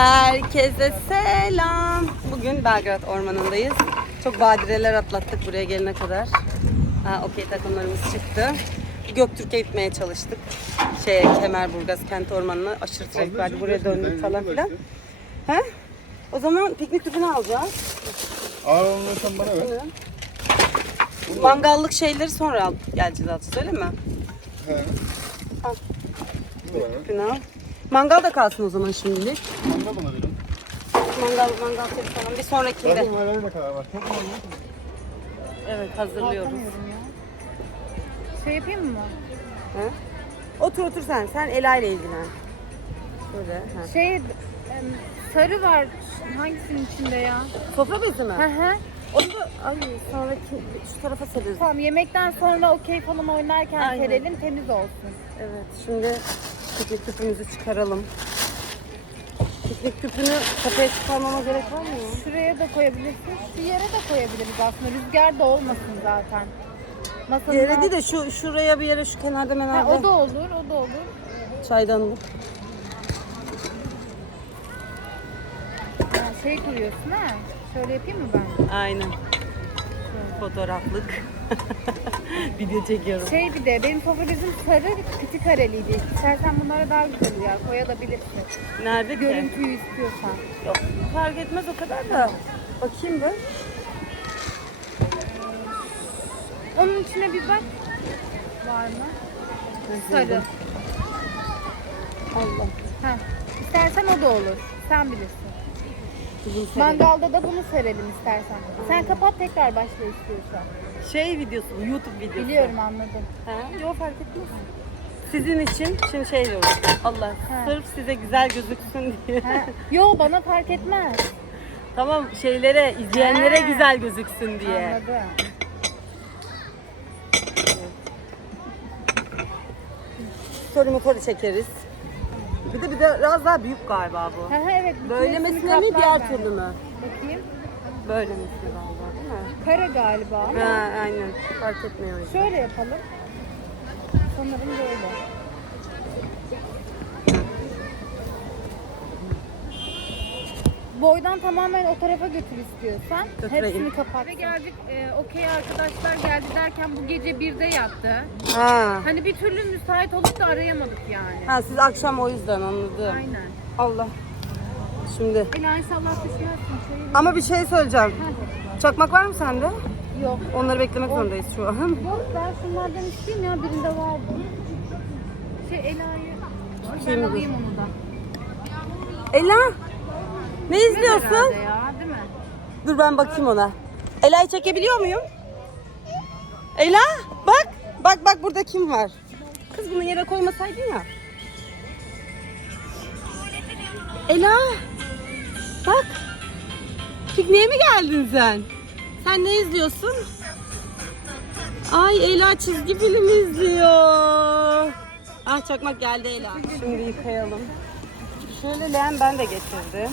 Herkese selam. Bugün Belgrad Ormanı'ndayız. Çok badireler atlattık buraya gelene kadar. Okey takımlarımız çıktı. Göktürk'e gitmeye çalıştık. Şey, Kemerburgaz kent ormanına aşırı trafik vardı. De, buraya döndük falan filan. He? O zaman piknik tüpünü alacağız. Ağır olmuyorsan bana ver. Mangallık şeyleri sonra al, geleceğiz altı, öyle mi? He. Ha. Bu piknik de, de. Al. Piknik tüpünü al. Mangal da kalsın o zaman şimdi. Mangal mı bana Mangal, mangal tamam. Bir sonraki de. var, öyle kadar var. Evet, hazırlıyoruz. Ya. Şey yapayım mı? He? Otur otur sen. Sen Ela ile ilgilen. Şöyle. Ha. Şey, sarı var. Hangisinin içinde ya? Sofra bezi mi? Hı hı. Onu da ay, sonra şu tarafa serelim. Tamam yemekten sonra okey falan oynarken Aynen. serelim temiz olsun. Evet şimdi piknik küpümüzü çıkaralım. Piknik küpünü kafeye çıkarmama gerek var mı? Şuraya da koyabilirsin. Şu yere de koyabiliriz aslında. Rüzgar da olmasın zaten. Masanın yere de daha... şu şuraya bir yere şu kenarda menarda. Ha, o da olur, o da olur. Çaydanlık. Ha, şey koyuyorsun ha? Şöyle yapayım mı ben? Aynen. Şöyle. Fotoğraflık. Video çekiyorum. Şey bir de benim favorizim sarı piti kareliydi. İstersen bunlara daha güzel ya. Koyabilirsin. Nerede Görüntüyü istiyorsan. Yok. Fark etmez o kadar da. Bakayım ben. Ee, onun içine bir bak. Var mı? Rezledim. Sarı. Allah. Ha. İstersen o da olur. Sen bilirsin. Mangalda da bunu serelim istersen. Hmm. Evet. Sen kapat tekrar başla istiyorsan. Şey videosu, YouTube videosu. Biliyorum anladım. He? Yok fark etmez. Sizin için şimdi şey diyorum. Allah He. sırf size güzel gözüksün diye. Yok bana fark etmez. tamam şeylere, izleyenlere He. güzel gözüksün diye. Anladım. Sorumu kolu çekeriz. Bir de bir de biraz daha büyük galiba bu. Ha, ha, evet. Böyle mesela mi diğer ben. türlü mü? Bakayım. Böyle mesle galiba değil mi? Kare galiba. Ha, aynen. Fark etmiyor. Şöyle ya. yapalım. Sanırım böyle. boydan tamamen o tarafa götür istiyorsan Götüreyim. hepsini kapat. Ve geldik e, okey arkadaşlar geldi derken bu gece birde yattı. Ha. Hani bir türlü müsait olup da arayamadık yani. Ha siz akşam o yüzden anladım. Aynen. Allah. Şimdi. İlahisi Allah düşünmezsin. Şey Ama bir şey söyleyeceğim. Ha. Evet. Çakmak var mı sende? Yok. Onları beklemek zorundayız şu an. Yok ben şunlardan isteyeyim ya birinde vardı. şey Ela'yı. Ben alayım onu da. Ela. Ne izliyorsun? Değil ya, değil mi? Dur ben bakayım Öyle. ona. Ela'yı çekebiliyor muyum? Ela bak. Bak bak burada kim var? Kız bunu yere koymasaydın ya. Ela. Bak. Pikniğe mi geldin sen? Sen ne izliyorsun? Ay Ela çizgi film izliyor. Ah çakmak geldi Ela. Şimdi yıkayalım. Şöyle leğen ben de getirdim.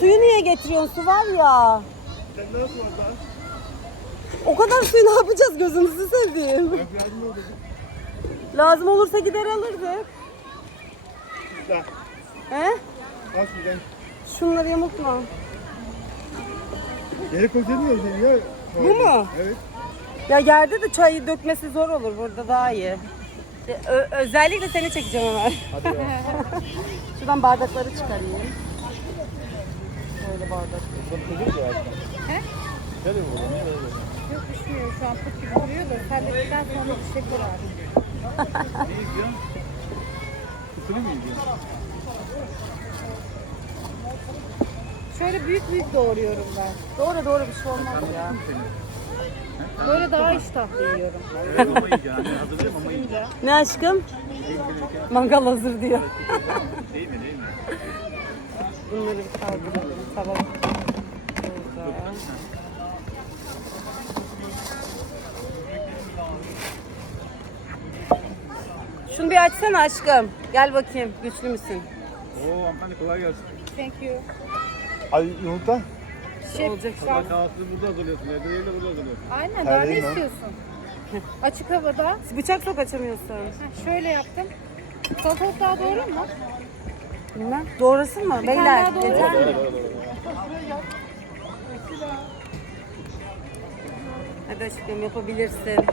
Suyu niye getiriyorsun? Su var ya. O kadar suyu ne yapacağız gözünüzü sevdiğim? Ya, lazım, lazım olursa gider alırdık. Sısa. He? Nasılsın, Şunları yamukla. Geri ya şu değil mi? Bu mu? Evet. Ya yerde de çayı dökmesi zor olur. Burada daha iyi. Ö özellikle seni çekeceğim hemen. Hadi ya. Şuradan bardakları çıkarayım. mi, böyle bardak. Sen çocuk ya. He? Gel mi burada? Niye böyle Yok düşmüyor şu an put gibi duruyor da. Sen de bir tane Ne izliyorsun? Kutunu mu izliyorsun? Şöyle büyük büyük doğruyorum ben. Doğru doğru bir şey olmaz ya. Tam tamam. Böyle daha iştahlı da. yiyorum. Evet ne aşkım? Bir de, bir de, bir de. Mangal hazır diyor. Değil mi? Değil mi? bunları bir kaldıralım. Evet. Tamam. Evet. Şunu bir açsana aşkım. Gel bakayım. Güçlü müsün? Oo, hanımefendi kolay gelsin. Thank you. Ay, yumurta? Şey, ne şey olacak burada hazırlıyorsun. Evde yerine burada hazırlıyorsun. Aynen, Nerede istiyorsun? Açık havada. Bıçak sok açamıyorsun. Heh, şöyle yaptım. Sol daha doğru mu? Bilmem. Doğrusu mu? Bir Beyler. Yeter Hadi aşkım yapabilirsin.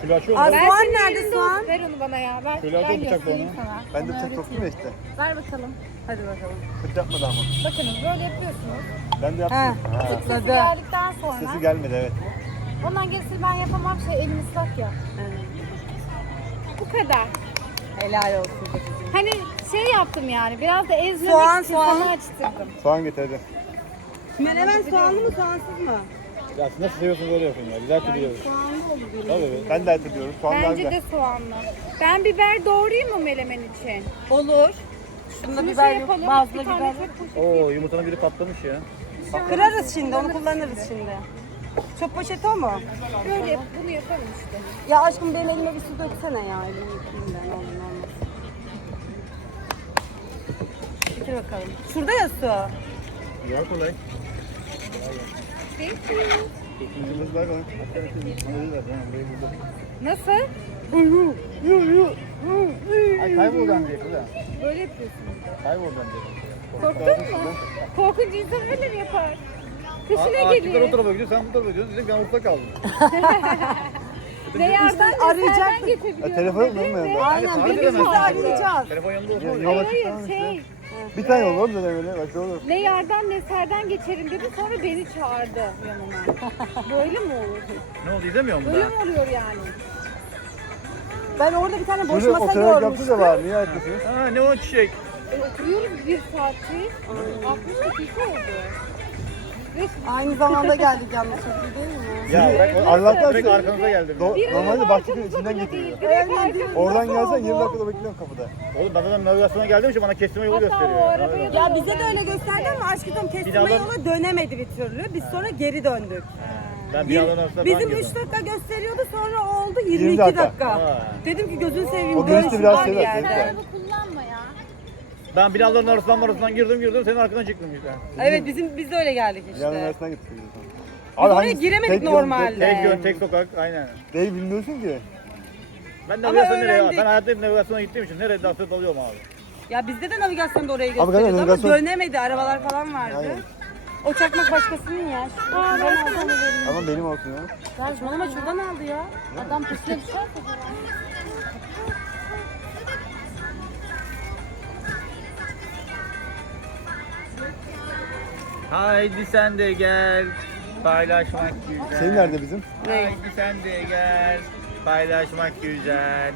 Şöyle açıyor musun? Azman ben nerede Soğan? Mu? Ver onu bana ya. Ben, Şöyle açıyor bıçak onu. Ben de bıçak toktum işte. Ver bakalım. Hadi bakalım. Kırt yapmadı ama. Bakın böyle yapıyorsunuz. Ben de yaptım. Ha, ha. Sesi geldikten sonra. Sesi gelmedi evet. Ondan gerisi ben yapamam şey elimiz sak ya. Evet. Bu kadar. Helal olsun. Hani şey yaptım yani biraz da ezmemek soğan, için soğan. açtırdım. Soğan getirdi. Soğan Menemen soğanlı mı soğansız mı? Ya siz nasıl seviyorsunuz öyle yapın ya. Güzel yani tutuyoruz. Soğanlı olur. Tabii ben de tutuyorum. Soğanlı Bence ben de. de soğanlı. Ben biber doğrayayım mı melemen için? Olur. Şunda biber şey yapalım. Bazlı biber. biber. Oo yumurtanın biri patlamış ya. Kırarız, Kırarız şimdi kullanırız onu kullanırız şimdi. şimdi. Çöp poşeti o mu? Böyle ama... evet, bunu yaparım işte. Ya aşkım benim elime bir su döksene ya. Elimi yıkayım ben oğlum olmaz. Bitir bakalım. Şurada ya su. Güzel kolay. Thank you. Nasıl? Ay kayboldan Böyle yapıyorsunuz. Kayboldan Korktun mu? Korkunç insan öyle mi yapar? Kışına geliyor. Arkadaşlar o tarafa gidiyor, ah, gidiyor. Oturabiliyor, sen bu tarafa gidiyorsun. Dedim ki ben ortada kaldım. ne yerden, arayacaktık. ya, e, telefon yok mu yanında? Aynen, Aynen. birbirimizi arayacağız. Telefon yanında olsun. Hayır, e, şey. şey. Bir tane yol var mı ne böyle? Ne yardan ne serden geçerim dedi. Sonra beni çağırdı yanına. böyle mi olur? Ne oluyor izlemiyor musun? Böyle mi oluyor yani? Ben orada bir tane boş Şöyle, masa görmüştüm. Otelak yaptı da var. Niye herkesin? Ha ne o çiçek? E, oturuyoruz bir saati. Aklımda bir şey oldu. Aynı zamanda geldik yalnız çok iyi değil mi? Ya Allah'tan evet, sen arkamıza geldi. Normalde bahçenin içinden getiriyor. Oradan gelsen oldu. 20 dakikada bekliyorum kapıda. Oğlum ben zaten navigasyona geldim işte bana kesme yolu gösteriyor. Ya, ya bize ya o de o öyle gösterdi ama aşkım kestirme adam... yolu dönemedi bir türlü. Biz ha. sonra geri döndük. Ben bir alan Bizim 3 dakika gösteriyordu sonra oldu 22 dakika. Dedim ki gözün seveyim dönsün var yerde. Sen araba kullanmıyor ben Bilal'ların arasından arasından girdim, girdim girdim senin arkadan çıktım işte. Evet bizim biz de öyle geldik işte. Bilal'ın arasından gittik. Biz Abi buraya giremedik tek normalde. Yön, tek, tek, yön, tek, tek yön, tek sokak aynen. Değil bilmiyorsun ki. Ben ama navigasyon nereye Ben hayatta hep navigasyona gittiğim için nereye dağıtıp alıyorum abi. Ya bizde de navigasyon da oraya gösteriyordu abi, navigasyon... dönemedi arabalar falan vardı. Aynen. O çakmak başkasının ya. Şuradan aldı mı benim? Ama benim olsun ya. Ya şuradan ama şuradan aldı ya. Ne? Adam pusuya düşer. Haydi sen de gel paylaşmak şey güzel. Senin nerede bizim? Haydi sen de gel paylaşmak ne? güzel.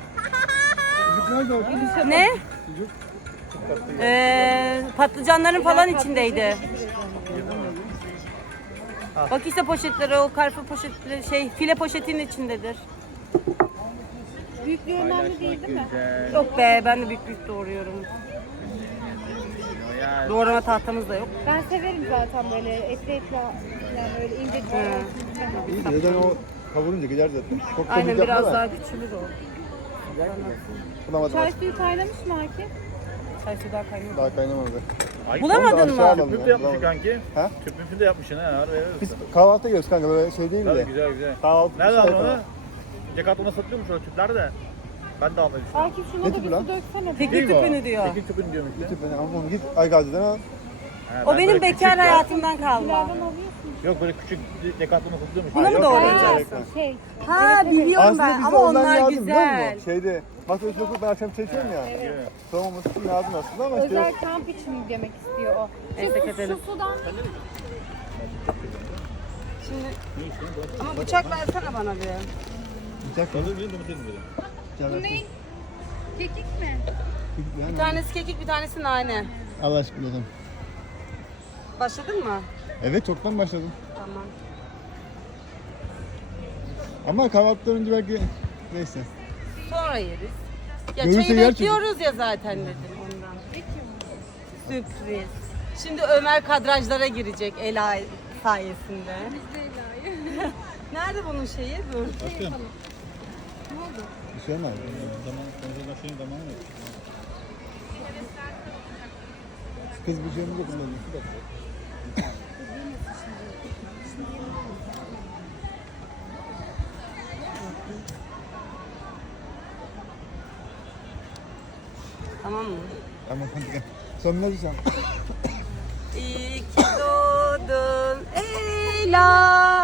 ne? Ee, patlıcanların, patlıcanların falan patlıcan. içindeydi. Bak işte poşetleri o karpı poşetleri şey file poşetinin içindedir. Büyüklüğü de önemli değil değil mi? Yok be ben de büyük büyük doğruyorum. Yani. Evet. Doğrama tahtamız da yok. Ben severim zaten böyle etli etli yani böyle ince çorba. Evet. Evet. İyi neden o kavurunca gider zaten. Çok Aynen çok biraz daha küçülür o. Çay suyu kaynamış mı Akif? Çay suyu daha kaynamadı. Daha kaynamadı. Ay, Bulamadın mı? Köpüfü yapmışsın Bulamadım. kanki. Ha? Tüp Köpüfü de, de yapmışsın ha. Biz kahvaltıda yiyoruz kahvaltı kanka böyle şey değil güzel güzel. Nerede aldın onu? Cekatlı'na satılıyor mu şöyle tüplerde? Ben de almayı düşünüyorum. Belki şuna da bir su döksene. Tekir tüpünü o. diyor. Tekir tüpünü diyormuş. Tekir tüpünü ama onu git ay gazeden al. o ben benim bekar hayatımdan ya. kalma. Yok, yok böyle küçük dekatlonu kutluyormuş. Bunu mu doğru? Ha, da yok, da A, şey, ha evet, biliyorum ben ama onlar yardım, güzel. Şeyde Bak o çok ben akşam çekiyorum evet, ya. Evet. Tamam mı? Su lazım aslında ama. Özel kamp için demek istiyor o. Çünkü evet, sudan. Şimdi. Ama bıçak versene bana bir. Bıçak mı? Olur benim ne? Kekik mi? Bir tanesi kekik, bir tanesi nane. Allah aşkına hocam. Başladın mı? Evet, çoktan başladım. Tamam. Ama kahvaltıdan önce belki... Neyse. Sonra yeriz. Ya Görüşe çayı bekliyoruz her ya zaten dedim ondan. Peki. Sürpriz. Şimdi Ömer kadrajlara girecek Ela sayesinde. Biz de Ela'yı. Nerede bunun şeyi? Dur. Bakın. Oldu? Bir şey mi? Zaman, konuşulaşayım zaman yok. Kız bir şey mi dedim ben? Bir dakika. Tamam mı? Evet. Tamam hadi tamam. tamam. tamam. tamam. Sen ne diyeceksin? İki ki doğdun eyler.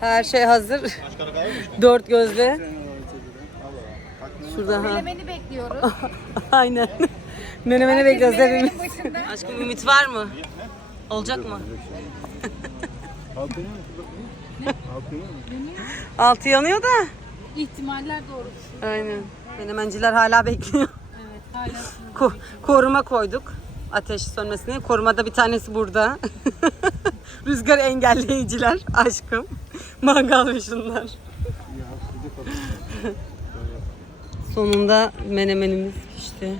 Her şey hazır. Dört gözle. Kalkın. Şurada ha. Menemeni bekliyoruz. Aynen. Menemeni Benlemeni bekliyoruz hepimiz. Aşkım ümit var mı? Ne? Olacak ne? mı? Altı yanıyor da. Altı yanıyor da. İhtimaller doğrultusunda. Aynen. Menemenciler hala bekliyor. Evet, hala Ko bekliyor. koruma koyduk. Ateş sönmesini. Korumada bir tanesi burada. Rüzgar engelleyiciler aşkım mangal ve şunlar. Sonunda menemenimiz işte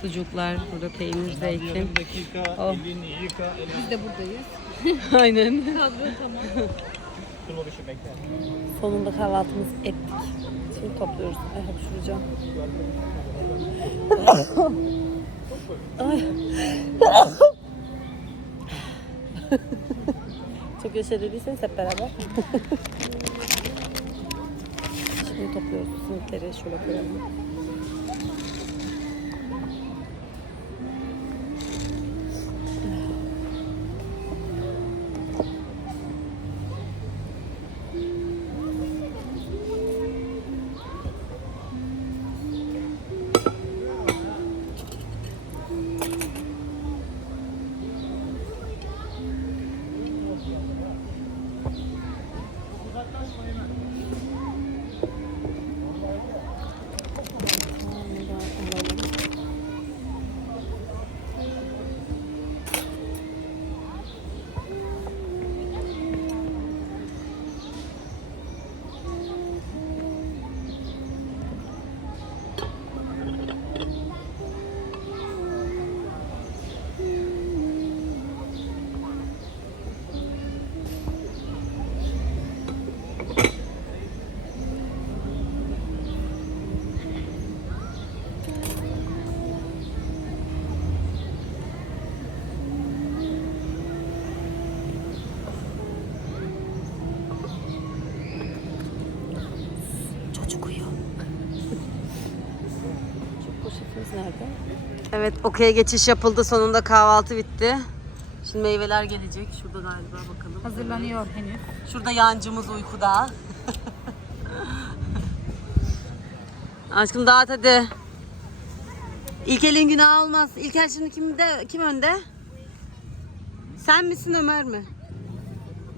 Sucuklar, burada peynir, zeytin. Oh. Biz de buradayız. Aynen. Sonunda kahvaltımız ettik. Şimdi topluyoruz. Ay hapşuracağım. Ay. Je que bien de licence, c'est pas Je suis bien nerede? Evet okey'e geçiş yapıldı. Sonunda kahvaltı bitti. Şimdi meyveler gelecek. Şurada galiba bakalım. Hazırlanıyor evet. henüz. Şurada yancımız uykuda. Aşkım dağıt hadi. İlk elin günahı olmaz. İlk el şimdi kim, de, kim önde? Sen misin Ömer mi?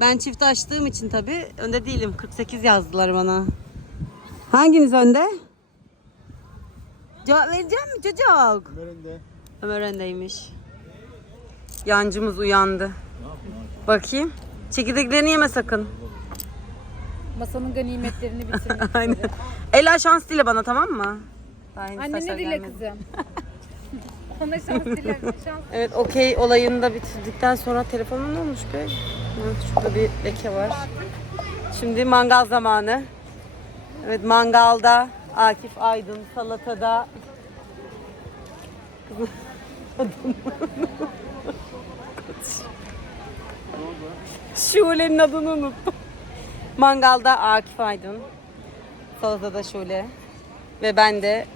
Ben çift açtığım için tabii önde değilim. 48 yazdılar bana. Hanginiz Önde. Cevap verecek mi çocuk? Ömer önde. Ömer öndeymiş. Yancımız uyandı. Bakayım. Çekirdeklerini yeme sakın. Masanın da nimetlerini bitirmek Aynen. Şöyle. Ela şans dile bana tamam mı? Aynı. Anne ne dile gelmedi. kızım? Ona şans dile. Şans. Evet okey olayını da bitirdikten sonra telefonum ne olmuş be? Ha, şurada bir leke var. Şimdi mangal zamanı. Evet mangalda. Akif Aydın salatada Şule'nin adını unuttum. Mangalda Akif Aydın. Salatada Şule. Ve ben de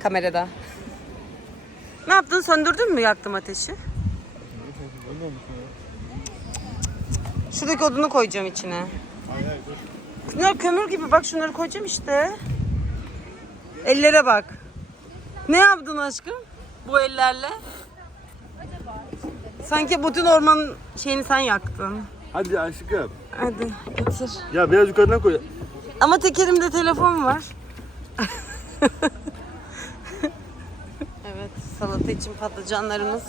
kamerada. ne yaptın? Söndürdün mü yaktım ateşi? Şuradaki odunu koyacağım içine. Ne kömür gibi bak şunları koyacağım işte. Ellere bak. Ne yaptın aşkım? Bu ellerle. Sanki bütün orman şeyini sen yaktın. Hadi aşkım. Hadi getir. Ya biraz yukarıdan koy. Ama tekerimde telefon var. evet salata için patlıcanlarımız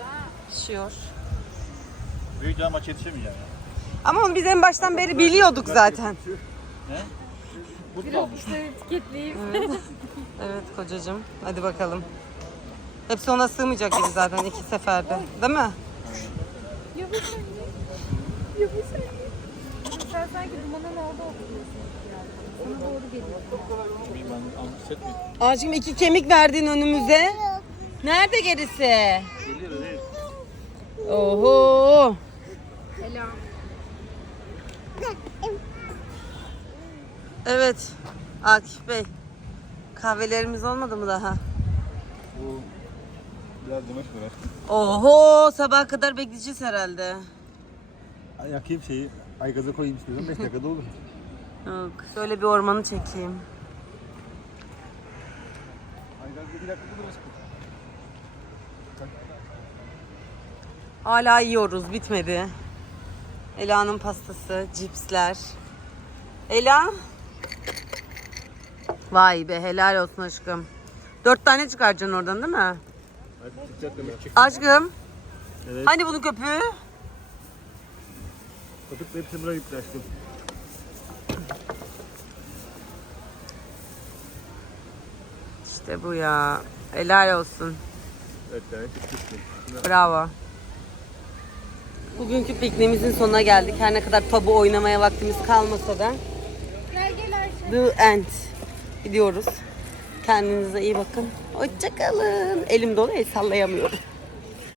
pişiyor. Büyük ama yetişemiyor yani. Ama onu biz en baştan beri biliyorduk zaten. Biraz işte bir etiketliyim. evet, evet kocacığım. Hadi bakalım. Hepsi ona sığmayacak gibi zaten iki seferde. Değil mi? Yavuz anne. Yavuz anne. Sen ya sanki dumanın nerede oturuyorsun? Aa, iki kemik verdin önümüze. Nerede gerisi? Gelir, gelir. Oho. Helal. Evet Akif Bey kahvelerimiz olmadı mı daha? Bu biraz demek bıraktım. Oho sabah kadar bekleyeceğiz herhalde. Yakayım şeyi aygaza koyayım istiyorum 5 dakikada olur. Yok şöyle bir ormanı çekeyim. Hala yiyoruz bitmedi. Ela'nın pastası, cipsler. Ela? Vay be helal olsun aşkım. Dört tane çıkaracaksın oradan değil mi? Evet. Aşkım. Evet. Hani bunun köpüğü? Köpük hepsi buraya gitti aşkım. İşte bu ya. Helal olsun. Evet, evet. Bravo. Bugünkü pikniğimizin sonuna geldik. Her ne kadar tabu oynamaya vaktimiz kalmasa da. Gel gel The end. Gidiyoruz. Kendinize iyi bakın. Hoşçakalın. Elim dolu sallayamıyorum.